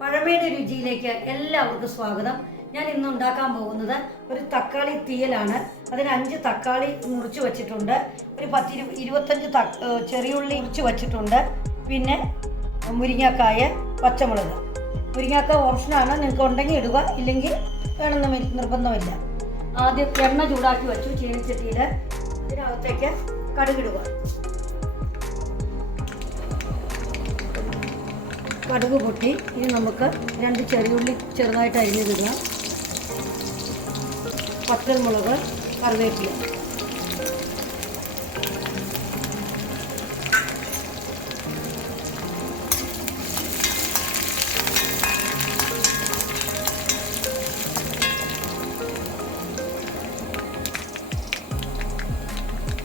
പഴമയുടെ രുചിയിലേക്ക് എല്ലാവർക്കും സ്വാഗതം. ഞാൻ ഇന്ന് ഉണ്ടാക്കാൻ പോകുന്നത് ഒരു തക്കാളി തീയലാണ്. അതിന് 5 തക്കാളി മുറിച്ച് വെച്ചിട്ടുണ്ട്, ഒരു 10-25 ചെറിയുള്ളി മുറിച്ച് വെച്ചിട്ടുണ്ട്, പിന്നെ മുരിങ്ങക്കായ, പച്ചമുളക്. മുരിങ്ങക്കായ ഓപ്ഷനാണ്, നിങ്ങൾക്ക് ഉണ്ടെങ്കിൽ ഇടുക, ഇല്ലെങ്കിൽ വേണമെന്ന് നിർബന്ധമില്ല. ആദ്യം എണ്ണ ചൂടാക്കി വെച്ചു ചീനിച്ചട്ടിയിൽ. ഇതിനകത്തേക്ക് കടുകിടുക. കടുക് പൊട്ടി. ഇനി നമുക്ക് 2 ചെറിയുള്ളി ചെറുതായിട്ട് അരിഞ്ഞിടുക, പച്ചമുളക്, കറിവേപ്പില.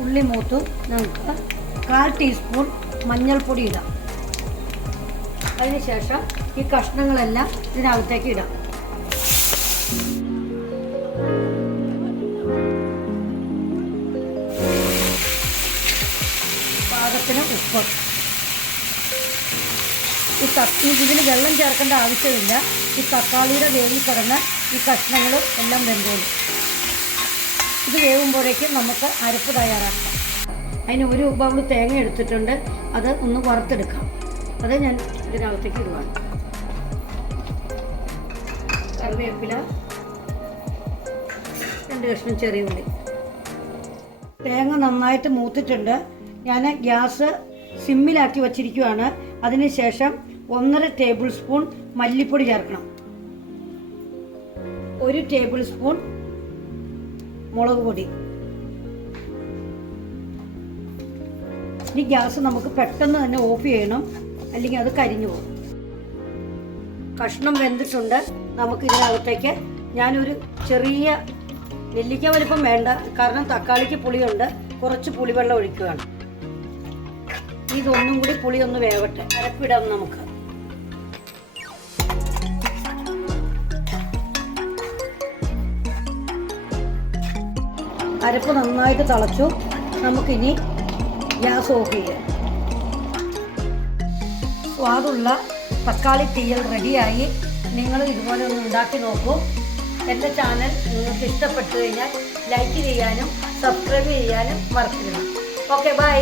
ഉള്ളി മൂത്തു നമുക്ക് 1/4 ടീസ്പൂൺ മഞ്ഞൾപ്പൊടി ഇടാം. അതിനുശേഷം ഈ കഷ്ണങ്ങളെല്ലാം ഇതിനകത്തേക്ക് ഇടാം. പാകത്തിന് ഉപ്പ്. ഇതിന് വെള്ളം ചേർക്കേണ്ട ആവശ്യമില്ല. ഈ തക്കാളിയുടെ വേവിൽ കിടന്ന് ഈ കഷ്ണങ്ങൾ എല്ലാം വെന്തോളും. ഇത് വേവുമ്പോഴേക്കും നമുക്ക് അരപ്പ് തയ്യാറാക്കാം. അതിന് 1 ബൗൾ തേങ്ങ എടുത്തിട്ടുണ്ട്, അത് ഒന്ന് വറുത്തെടുക്കാം. അത് ഞാൻ ഇതിനകത്തേക്ക് ഇടുവാണ്. കറിവേപ്പില, 2 കഷ്ണം ചെറിയ ഉള്ളി. തേങ്ങ നന്നായിട്ട് മൂത്തിട്ടുണ്ട്. ഞാൻ ഗ്യാസ് സിമ്മിലാക്കി വച്ചിരിക്കുകയാണ്. അതിനുശേഷം 1.5 ടേബിൾ സ്പൂൺ മല്ലിപ്പൊടി ചേർക്കണം, 1 ടേബിൾ സ്പൂൺ മുളക് പൊടി. ഈ ഗ്യാസ് നമുക്ക് പെട്ടെന്ന് തന്നെ ഓഫ് ചെയ്യണം, അല്ലെങ്കിൽ അത് കരിഞ്ഞു പോകും. കഷ്ണം വെന്തിട്ടുണ്ട്. നമുക്ക് ഇതിനകത്തേക്ക് ഞാനൊരു ചെറിയ നെല്ലിക്ക വലിപ്പം വേണ്ട, കാരണം തക്കാളിക്ക് പുളിയുണ്ട്, കുറച്ച് പുളിവെള്ളം ഒഴിക്കുകയാണ്. ഇതൊന്നും കൂടി പുളി ഒന്ന് വേവട്ടെ. അരപ്പിടാം നമുക്ക്. അരപ്പ് നന്നായിട്ട് തിളച്ചു. നമുക്കിനി ഗ്യാസ് ഓഫ് ചെയ്യാം. സ്വാദുള്ള തക്കാളി തീയൽ റെഡിയായി. നിങ്ങൾ ഇതുപോലെ ഒന്ന് ഉണ്ടാക്കി നോക്കൂ. എൻ്റെ ചാനൽ നിങ്ങൾക്ക് ഇഷ്ടപ്പെട്ടു കഴിഞ്ഞാൽ ലൈക്ക് ചെയ്യാനും സബ്സ്ക്രൈബ് ചെയ്യാനും മറക്കരുത്. Okay, by.